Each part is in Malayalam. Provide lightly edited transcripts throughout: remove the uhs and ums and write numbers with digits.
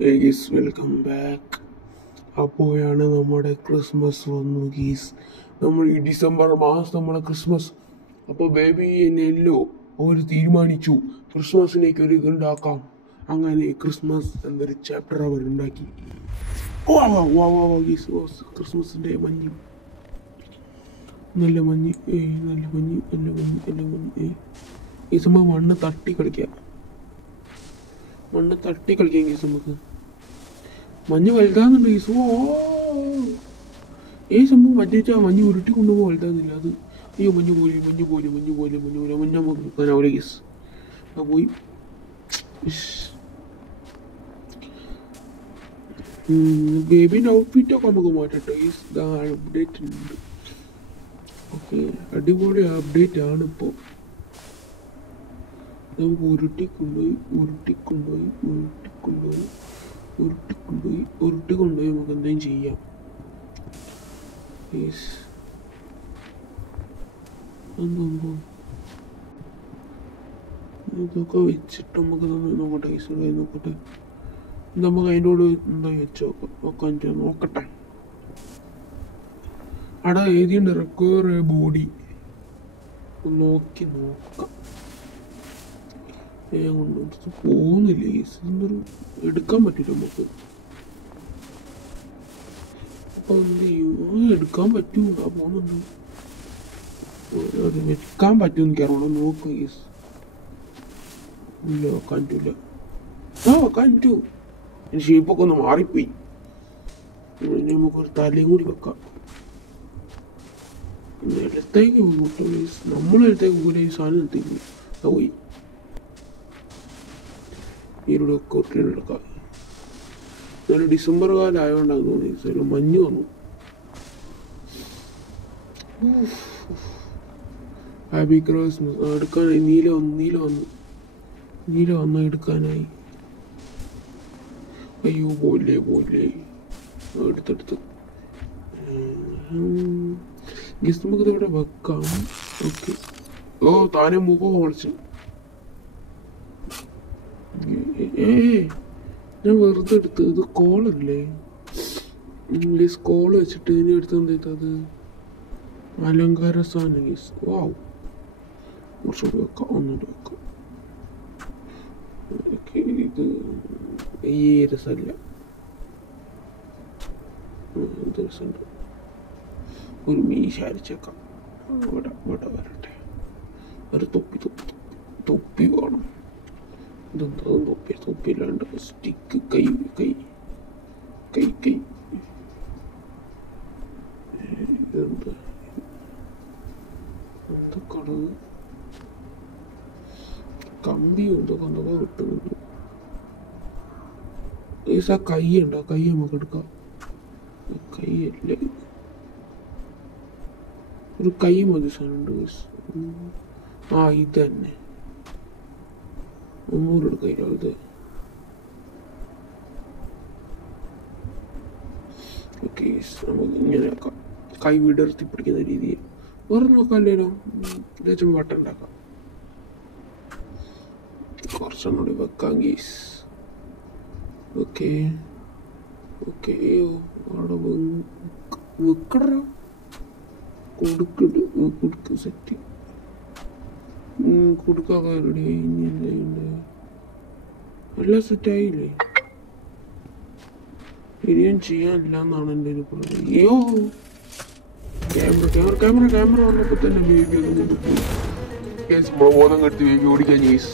ഗീസ് വെൽക്കം ബാക്ക്. അപ്പോഴാണ് നമ്മുടെ ക്രിസ്മസ് വന്നു ഗീസ്. നമ്മൾ ഈ ഡിസംബർ മാസം നമ്മളെ ക്രിസ്മസ്. അപ്പോൾ ബേബി എന്നെല്ലോ അവർ തീരുമാനിച്ചു ക്രിസ്മസിലേക്ക് ഒരു ഇതുണ്ടാക്കാം. അങ്ങനെ ക്രിസ്മസ് എന്നൊരു ചാപ്റ്റർ അവർ ഉണ്ടാക്കി. ഗീസ് ക്രിസ്മസിൻ്റെ മഞ്ഞ്, നല്ല മഞ്ഞ്, നല്ല മഞ്ഞ്, നല്ല മഞ്ഞ്, നല്ല മഞ്ഞ്. ഈ സംഭവം മണ്ണ് തട്ടി കളിക്കാം ഗീസ്. നമുക്ക് മഞ്ഞ് വലുതാകുന്നുണ്ട് ഗീസ്. ഈ സംഭവം മഞ്ഞ് ഉരുട്ടി കൊണ്ടുപോകുമ്പോൾ വലുതാകുന്നില്ല. അത് അയ്യോ മഞ്ഞ് പോലെ മഞ്ഞ് നമുക്ക് നോക്കാനാവില്ല ഗീസ്. ആ പോയി. ബേബിൻ്റെ ഔട്ട്ഫിറ്റൊക്കെ നമുക്ക് മാറ്റട്ടെ ഗീസ്. അപ്ഡേറ്റ് ഉണ്ട്. ഓക്കെ, അടിപൊളി അപ്ഡേറ്റ് ആണ് ഇപ്പോൾ. നമുക്ക് ഉരുട്ടിക്കൊണ്ടുപോയി നമുക്ക് എന്തെങ്കിലും ചെയ്യാം. ഇതൊക്കെ വെച്ചിട്ട് നമുക്ക് നോക്കട്ടെ നോക്കട്ടെ. നമുക്ക് അതിൻ്റെ കൂടെ എന്താ വെച്ച് നോക്കട്ടെ. അവിടെ എഴുതിയുണ്ട് റിക്വയർ ബോഡി. നോക്കാം. ഞാൻ കൊണ്ടുവന്നിട്ട് പോകുന്നില്ല ഇതൊരു എടുക്കാൻ പറ്റില്ല നമുക്ക്. അപ്പൊ എന്ത് ചെയ്യും? എടുക്കാൻ പറ്റൂല. പോകുന്നുണ്ട്. അത് വെക്കാൻ പറ്റുമെന്ന് എനിക്കറിയണം. നോക്കാം ഗീസ്. ഇല്ല, വെക്കാൻ പറ്റൂല. വെക്കാൻ പറ്റൂ. ഷേപ്പൊക്കെ ഒന്ന് മാറിപ്പോയി. നമുക്കൊരു തലയും കൂടി വെക്കാം. എടുത്തേക്ക് നമ്മളെടുത്തേക്ക് പോലെ ഈ സാധനം എത്തിക്കും. പോയി ഈരുടെയൊക്കെ ഒട്ടിയെടുക്കാം. നല്ല ഡിസംബർ കാലം ആയതുകൊണ്ടാണ് തോന്നി മഞ്ഞ് വന്നു. ഹാപ്പി ക്രിസ്മസ് എടുക്കാനായി. നീല വന്ന് എടുക്കാനായി. അയ്യോ പോലെ എടുത്തെടുത്ത് ഗസ്റ്റ് നമുക്ക് ഇവിടെ വെക്കാം. ഓക്കെ. താനെ മുഖം വളച്ചു. ഞാൻ വെറുതെ എടുത്ത്. ഇത് കോളല്ലേ? കോള് വെച്ചിട്ട് ഇനി എടുത്ത് എന്തായത് അലങ്കാര സാധനം ഗീസ്. വാവ്, കുറച്ചുകൂടി വെക്കാം. ഒന്നുകൂടി വെക്കാം. ഇത് ഈ രസമല്ല. രസമുണ്ട്. ഒരു മീശ അരിച്ചേക്കാം. ഇവിടെ വരട്ടെ. ഒരു തൊപ്പി വേണം. ഇതെന്താ തൊപ്പിയില്ലാണ്ട് സ്റ്റിക്ക്. കൈ ഇതെന്താ കളവ്? കമ്പിയോ എന്തൊക്കെ കിട്ടുന്നുണ്ട്. ആ കൈ ഉണ്ടോ? കൈ നമുക്ക് എടുക്കാം. കൈയല്ലേ, ഒരു കൈ മതി സാധനമുണ്ട്. ഇത് തന്നെ. ഒന്നുകൂടെ എടുക്കാം. ഇത് ഓക്കെ. നമുക്ക് ഇങ്ങനെ ആക്കാം. കൈ വിടർത്തി പിടിക്കുന്ന രീതിയിൽ. വേറെ നോക്കാമല്ലോ. ഏകദേശം വട്ടം ഉണ്ടാക്കാം. കുറച്ചൊന്നുകൂടി വെക്കാം ഗീസ്. ഓക്കെ. അവിടെ വെക്കട കൊടുക്ക് സെറ്റ് കൊടുക്കാതെ റെഡി ആയി. എല്ലാം സെറ്റായില്ലേ? ഇനിയും ചെയ്യാനില്ല എന്നാണ് എൻ്റെ ഒരു പ്ലാൻ. അയ്യോ, ക്യാമറ വന്നപ്പോൾ തന്നെ ബേബി ബോധം കെടുത്ത് ബേബി ഓടിക്കാൻ ചേസ്.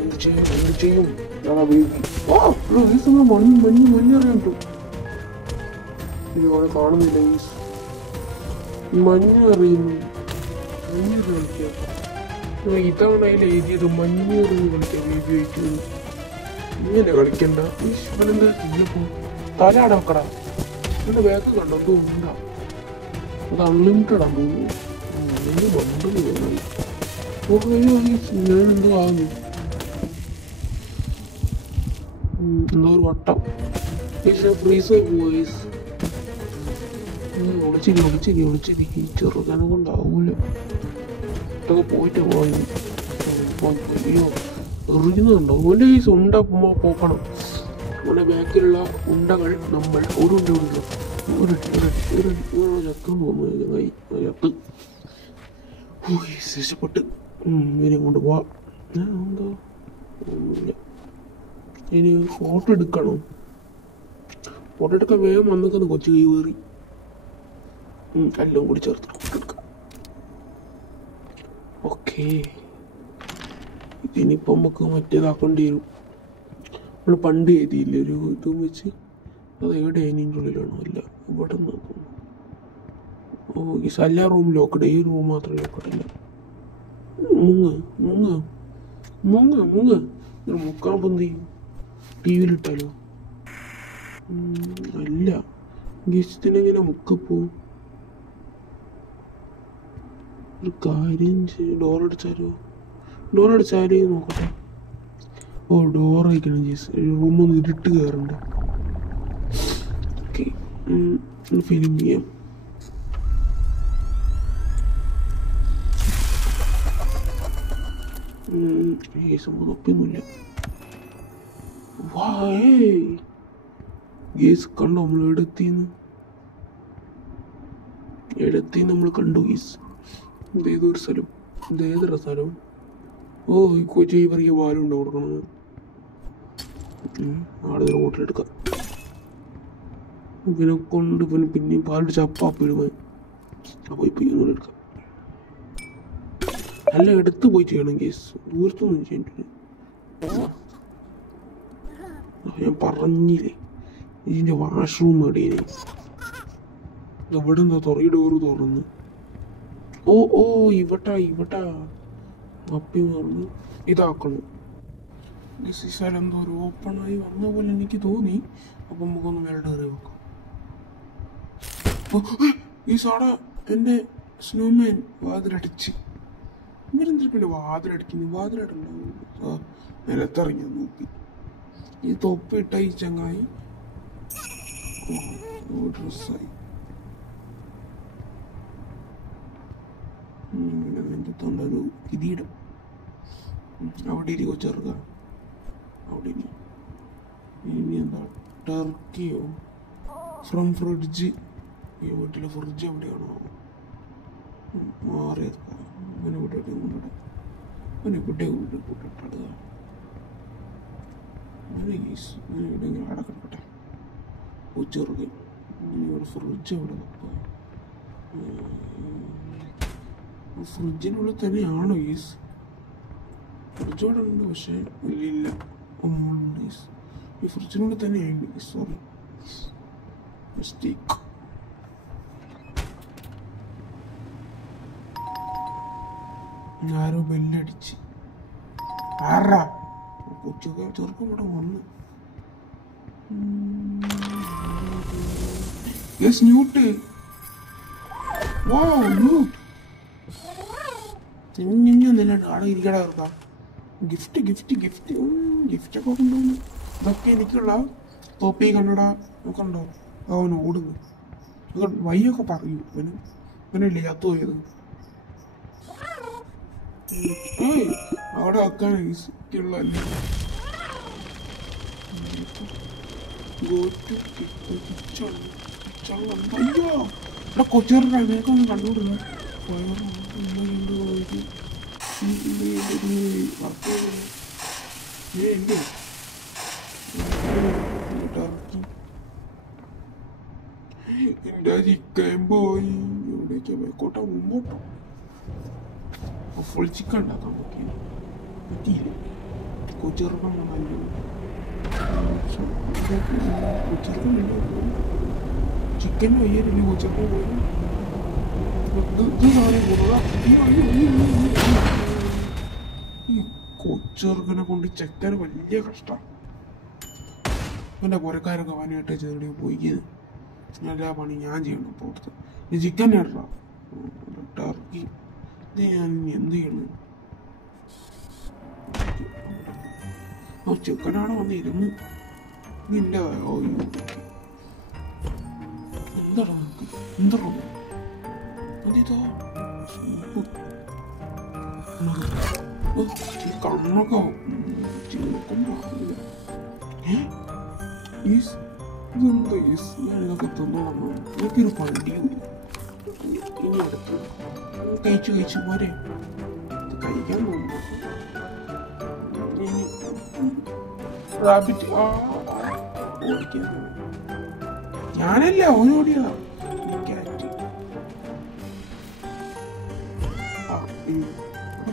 എന്ത് ചെയ്യും? മഞ്ഞറിയാൻ ഇതോടെ കാണുന്നില്ല ഈസ്. മഞ്ഞ് അറിയുന്നു. കളിക്കാം. ഇതാണ് അതിൽ എഴുതിയത്. മഞ്ഞ് എറിഞ്ഞ് കളിക്കാം. ബേബി ആയിട്ട് ഇങ്ങനെ കളിക്കണ്ട. ഇവനെന്താ ചെയ്യപ്പോ? തല അടക്കടാ. ഇതിന്റെ ബാക്ക് കണ്ടോ? എന്തോ ഉണ്ടാ. അത് അൺലിമിറ്റഡ് ആണെന്ന് തോന്നുന്നു. ബണ്ടെന്ന് തോന്നുന്നു. ഞാനെന്തോ ആകുന്നു. എന്തോ ഒരു വട്ടം ഫ്രീസ് പോയി. ഒളിച്ചിരി ചെറുതനെ കൊണ്ടാവൂല. ഇതൊക്കെ പോയിട്ട് അയ്യോ എറിയുന്നുണ്ടോ? ഓൻ്റെ കേസ് ഉണ്ടാക്കുമ്പോൾ പോക്കണം. നമ്മുടെ ബാക്കിലുള്ള ഉണ്ടകൾ നമ്മൾ ഒരു ചക്കം പോകുന്നത് ശേഷപ്പെട്ട് ഇവരെ കൊണ്ട് പോവാം. എന്തോ ഒന്നുമില്ല. ഇനി ഫോട്ടോ എടുക്കണം. ഫോട്ടോ എടുക്കാൻ വേഗം വന്നേക്കുന്നു. കൊച്ചു കൈ കയറി എല്ലാം കൂടി ചേർത്ത് ഫോട്ടോ എടുക്കാം. ഓക്കെ, ഇതിനിപ്പം നമുക്ക് മറ്റേതാക്കേണ്ടി വരും. നമ്മൾ പണ്ട് എഴുതിയില്ലേ ഒരു ഇതും വെച്ച്, അത് എവിടെ അതിൻ്റെ ഉള്ളിലാണോ? അല്ല, ഇവിടെ നിന്ന്. ഓ ഈ എല്ലാ റൂം ലോക്കഡ്, ഈ റൂം മാത്രം ലോക്കഡില്ല. മുക്കാൻ പൊന്തി ടി വിയിലിട്ടാലോ? അല്ല, ഗസ്റ്റിനെങ്ങനെ മുക്കപ്പോ? ഒരു കാര്യം ഡോറടിച്ചാലോ നോക്കട്ടെ. ഓ ഡോർ അയക്കണം ജീസ്. റൂമൊന്ന് ഇരുട്ട് കയറണ്ട. ഓക്കെ, ഫിലിം ചെയ്യാം. സംഭവം ഒപ്പിയൊന്നുമില്ല. ഗേസ് കണ്ടോ നമ്മൾ എവിടെത്തിന്ന് നമ്മൾ കണ്ടു ഗേസ്. ഇതേതൊരു സ്ഥലം, ഇതേതൊരു സ്ഥലം. ഓ ഈ കൊച്ചു ഈ പറയ പാലുണ്ടോ കൊടുക്കണത്? ആടെ ഹോട്ടലെടുക്കാം. ഇവനെ കൊണ്ട് പിന്നെയും പാലിട്ട് ചപ്പാപ്പിടുവാൻ. അപ്പോൾ ഇപ്പം ഇങ്ങോട്ട് എടുക്കാം. അല്ല, എടുത്ത് പോയി ചെയ്യണം കേസ്, ദൂരത്തൊന്നും ചെയ്തിട്ടില്ല. ഞാൻ പറഞ്ഞില്ലേ ഇതിൻ്റെ വാഷ്റൂം എവിടെയാണ്? ഇവിടെ എന്താ ഡോറ് തുറന്ന്? ഓ ഇവട്ടാ അപ്പി പറഞ്ഞു ഇതാക്കണം. ഈ സ്ഥലം എന്തോ ഒരു ഓപ്പണായി വന്ന പോലെ എനിക്ക് തോന്നി. അപ്പം നമുക്കൊന്ന് മേലെ കയറി വെക്കാം. ഈ സാട എൻ്റെ സ്നോമാൻ വാതിലടിച്ച്. ഇവരെന്തിന് പിന്നെ വാതിലടിക്കുന്നു? വാതിലടുണ്ടാവും. നിലത്തിറങ്ങി നോക്കി. ഈ തൊപ്പിട്ട ഈ ചങ്ങായി ഡ്രസ്സായി. നെഞ്ചത്തൊണ്ടൊരു കിരീടം. അവിടെ ഇരിക്കോ ചെറുക. അവിടെ ഇനി എന്താ ടർക്കിയോ? From fridge. ഈ വീട്ടിലെ ഫ്രിഡ്ജ് എവിടെയാണോ? മാറിയത് അവനെ വിട്ടിട്ട് കൂട്ടിട്ടാടുക. എവിടെയെങ്കിലും അവിടെ കിടക്കട്ടെ. ഉച്ചറുക. ഇവിടെ ഫ്രിഡ്ജ് എവിടെ വെക്കുക? ഫ്രിഡ്ജിനുള്ളിൽ തന്നെയാണോ ഈസ്? ഫ്രിഡ്ജ് അവിടെ ഉണ്ട്, പക്ഷേ ഇല്ല. ഈസ് ഈ ഫ്രിഡ്ജിനുള്ളിൽ തന്നെയാണ്. Sorry, mistake. ആരോ ബെല്ലടിച്ച്. ആറാ കൊച്ചുക ചെറുപ്പം ഇവിടെ വന്ന്. യെസ് ന്യൂട്ട്. നിന്നില്ല ആടെ ഇരിക്കടാ ചെറുക്ക. ഗിഫ്റ്റൊക്കെ കൊണ്ടുപോകുന്നു. ഇതൊക്കെ എനിക്കുള്ള തോപ്പി കണ്ണട നോക്കണ്ടോ? അവൻ ഓടുന്നു. വയ്യൊക്കെ പറയൂ. ഇവനല്ലേ ചത്തു പോയത്. അവിടെ വെക്കാൻ ഈസിക്കുള്ള അയ്യോ ഇവിടെ കൊച്ചേറിന്റെ അതിനൊക്കെ കണ്ടുകൊടുക്കുന്നു. എന്റെ ചിക്കൻ പോയി. എവിടേക്കാ? മേക്കോട്ടോ മുമ്പോട്ടോ? ഫുൾ ചിക്കൻ ഉണ്ടാക്കാൻ പറ്റിയില്ല. കൊച്ചെറുക്കം ചിക്കൻ വയ്യല്ലേ കൊച്ചെറുക്കം പോയി. കൊച്ചെറുക്കനെ കൊണ്ട് ചെക്കന് വലിയ കഷ്ടമാണ്. എൻ്റെ പുരക്കാരൊക്കെ വനായിട്ട് ചെറിയ പോയിക്കുന്നത്. എല്ലാ പണി ഞാൻ ചെയ്യണം. പുറത്ത് ചിക്കൻ ഇടാം. ടർക്കി ഇത് ഞാൻ എന്ത് ചെയ്യണം? ചിക്കനാണ് വന്നിരുന്ന്. നിന്റെ എന്താടാ എന്താ അതിതോ കണ്ണൊക്കെ ഇതെന്താ ഞാനിതൊക്കെ തിന്നണം. എനിക്കൊരു പണ്ടിയും ഇനി അടുത്ത് കഴിച്ച് പോരെ. ഇത് കഴിക്കാൻ തോന്നുന്നു. റാബിറ്റ് ഓടിക്കാൻ ഞാനല്ല ഓടിയതാ ക്യാറ്റ്.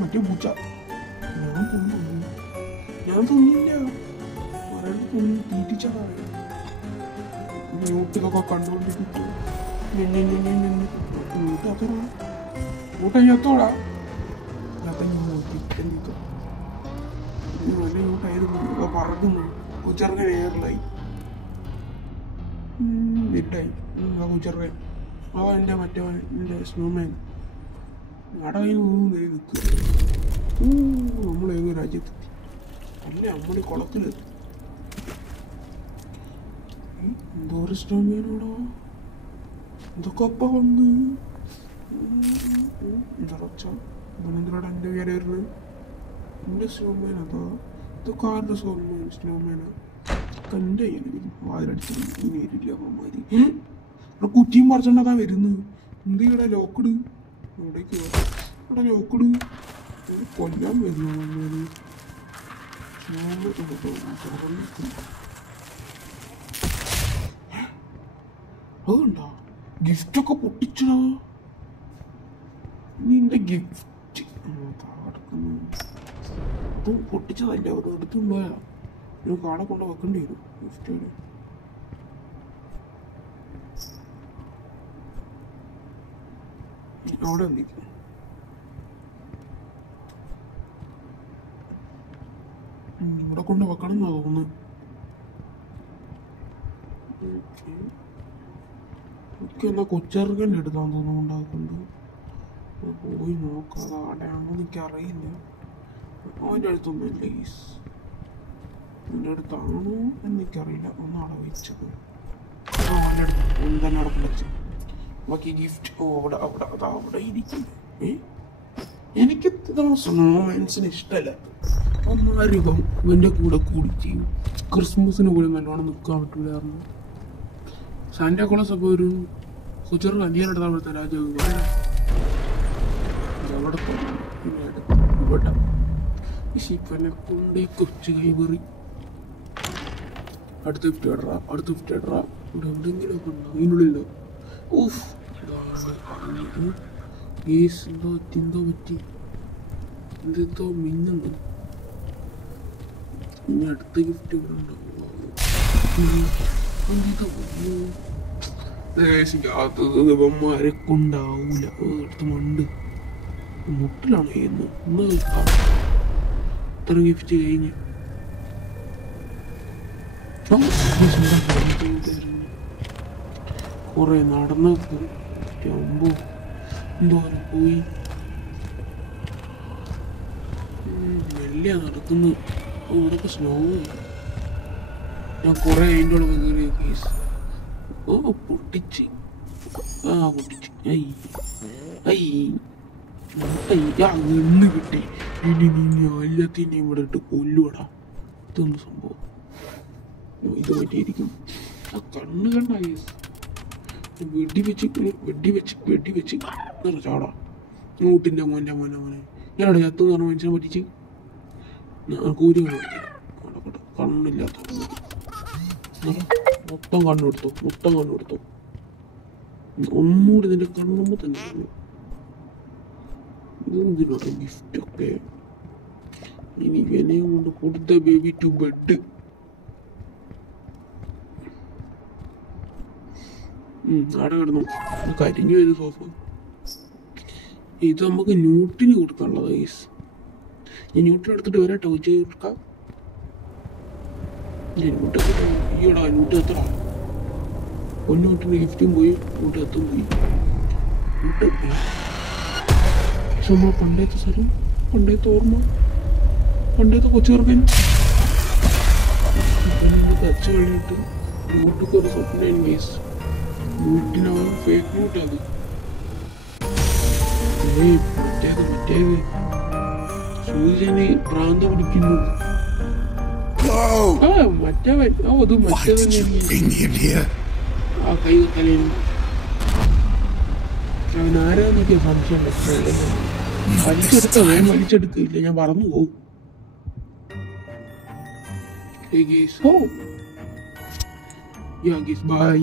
മറ്റേ പൂച്ച ഞാൻ തോന്നില്ല ഒരാൾക്ക് തോന്നി തീറ്റിച്ചതാണ്. ന്യൂട്ടിലൊക്കെ കണ്ടുകൊണ്ടിരിക്കും. ൂട്ടത്തോടാ നല്ല യൂട്ടായിരുന്നു. പറക്കുന്നു കുച്ചർക്കൻ എയർലായി ലിറ്റായി ആ കുച്ചർക്കൻ. എൻ്റെ മറ്റവൻ എൻ്റെ സ്നോമാൻ അടയിൽ നിൽക്കുക. നമ്മളേതോ രാജ്യത്തെത്തി. അല്ല നമ്മൾ കുളത്തിലെത്തി. എന്തോ ഒരു സ്നോമാനോടോ ഇതൊക്കെ ഒപ്പം വന്ന് നിറച്ച ഇവനെന്തിനോട് എൻ്റെ പേര് വരുന്നത്. എൻ്റെ സ്നോമാൻ അതോ ഇതൊക്കെ ആരുടെ സ്നോമാനാ കൻ്റെ വാതിലടിച്ചു നേരില്ല അമ്മമാരി. ഇവിടെ കുറ്റിയും പറിച്ചോണ്ടാ വരുന്നത്. എന്ത് ഇവിടെ ലോക്കട് എവിടേക്ക് ഇവിടെ ലോക്കട് കൊല്ലാൻ വരുന്നു. അതുകൊണ്ടാ ഗിഫ്റ്റൊക്കെ പൊട്ടിച്ചടാ. നിന്റെ ഗിഫ്റ്റ് അതും പൊട്ടിച്ചതല്ല. ഒരു എടുത്തുണ്ടായ ഒരു കാടെ കൊണ്ട് വെക്കേണ്ടി വരും ഗിഫ്റ്റ്. അവിടെ നിൽക്കും. ഇവിടെ കൊണ്ട് വെക്കണം എന്നാ തോന്നുന്നു. എനിക്ക് എന്നാ കൊച്ചിറക്കൻ്റെ എടുത്താന്ന് തോന്നുന്നു ഉണ്ടാക്കുന്നുണ്ട്. പോയി നോക്കാതെ അവിടെയാണോ എനിക്കറിയില്ല. അവൻ്റെ അടുത്തൊന്നുമില്ല. എൻ്റെ അടുത്താണോ എനിക്കറിയില്ല. ഒന്നവിടെ വെച്ചത് അവൻ്റെ അടുത്ത് ഒന്ന് തന്നെ അവിടെ വെച്ചു. ബാക്കി ഗിഫ്റ്റ് അവിടെ അവിടെ അത് അവിടെ ഇരിക്കും. എനിക്ക് സ്നോമാൻസിന് ഇഷ്ടമല്ല. ഒന്നാരും ഇവൻ്റെ കൂടെ കൂടിച്ച് ക്രിസ്മസിന് പോലും നല്ലോണം നിൽക്കാൻ പറ്റില്ലായിരുന്നു. സാന്റാക്ലോസ് അപ്പോൾ ഒരു കൊച്ചറ് കല്യാണെടുത്താൽ അവിടുത്തെ രാജാവ് അവിടെ ഇവിടെ ഈ ശിപ്പനെ കൊണ്ട് കൊച്ചു കൈവറി. അടുത്ത ഗിഫ്റ്റ് ഇടറാ ഇവിടെ എവിടെയെങ്കിലുമൊക്കെ ഉണ്ടോ അതിനുള്ളിലോ. ഊഫ് എന്തോ പറ്റി എന്തെന്തോ മിന്നുണ്ട്. ഇനി അടുത്ത ഗിഫ്റ്റ് ഇവിടെ ഉണ്ടാവുമോ. ഇവന്മാരെ കൊണ്ടാവൂല. അടുത്ത് മണ്ട് മുട്ടിലാണ് ചെയ്യുന്നത്. ഒന്ന് ഇത്ര ഗിഫ്റ്റ് കഴിഞ്ഞ് കുറെ നടന്ന് അമ്പോ എന്തോരം പോയി. മെല്ലിയ നടക്കുന്നു. ഇവിടൊക്കെ സ്നോ. ഞാൻ കുറെ അതിൻ്റെ ഉള്ള കയറിയ കേസ് പൊട്ടിച്ച് പൊട്ടിച്ച് നിന്ന് കിട്ടി. ഇനി നീ എല്ലാത്തിനെയും ഇവിടെ ഇട്ട് കൊല്ലുവടാ. ഇതൊന്നും സംഭവം ഇത് പറ്റിയിരിക്കും. ആ കണ്ണ് കണ്ട കേസ് വെടിവെച്ച് ചാടാ. ൂട്ടിൻ്റെ മോനെ ഞാനവിടെ ചത്തെന്ന് പറഞ്ഞ മനുഷ്യനെ പറ്റിച്ച് കൂരി നടക്കട്ടെ. കണ്ണില്ലാത്ത മൊത്തം കണ്ണെടുത്തു. ഒന്നുകൂടി നിന്റെ കണ്ണുമ്പോൾ തന്നെ ഇതെന്തിനോട്ടെ ഗിഫ്റ്റൊക്കെ. ഇനി വിനയം കൊണ്ട് കൊടുത്ത ബേബി ടു ബെഡ്. അവിടെ കിടന്നു കരിഞ്ഞു വരും സോഫ. ഇത് നമുക്ക് ന്യൂട്ടിന് കൊടുക്കാനുള്ളത് ഗൈസ്. ഞാൻ ന്യൂട്ടിന് എടുത്തിട്ട് വരാട്ടോ. ഉച്ച കൊടുക്കാം. ഈടാ ന്യൂട്ട് എത്ര പൊന്നൂട്ടിന് ഗിഫ്റ്റും പോയി ന്യൂട്ട് എത്തും പോയി. പക്ഷെ നമ്മൾ പണ്ടത്തെ സ്ഥലം, പണ്ടത്തെ ഓർമ്മ, പണ്ടത്തെ കൊച്ചുകർക്കൻ തച്ച് കഴിഞ്ഞിട്ട് ന്യൂട്ടിക്ക് ഒരു സ്വപ്നം ഗൈസ്. ന്യൂട്ടിനാവും ഫേക്ക് ന്യൂട്ട്. അത് മറ്റേത് സൂര്യന് പ്രാന്ത പിടിക്കുന്നു. ആ മറ്റവൻ അത് മറ്റവൻ ആ കൈ തലയിൽ അവൻ ആരാന്നൊക്കെ സംശയം വലിച്ചെടുത്തോ വലിച്ചെടുക്കില്ല ഞാൻ പറന്നു പോകും Hey guys, oh yeah guys, bye.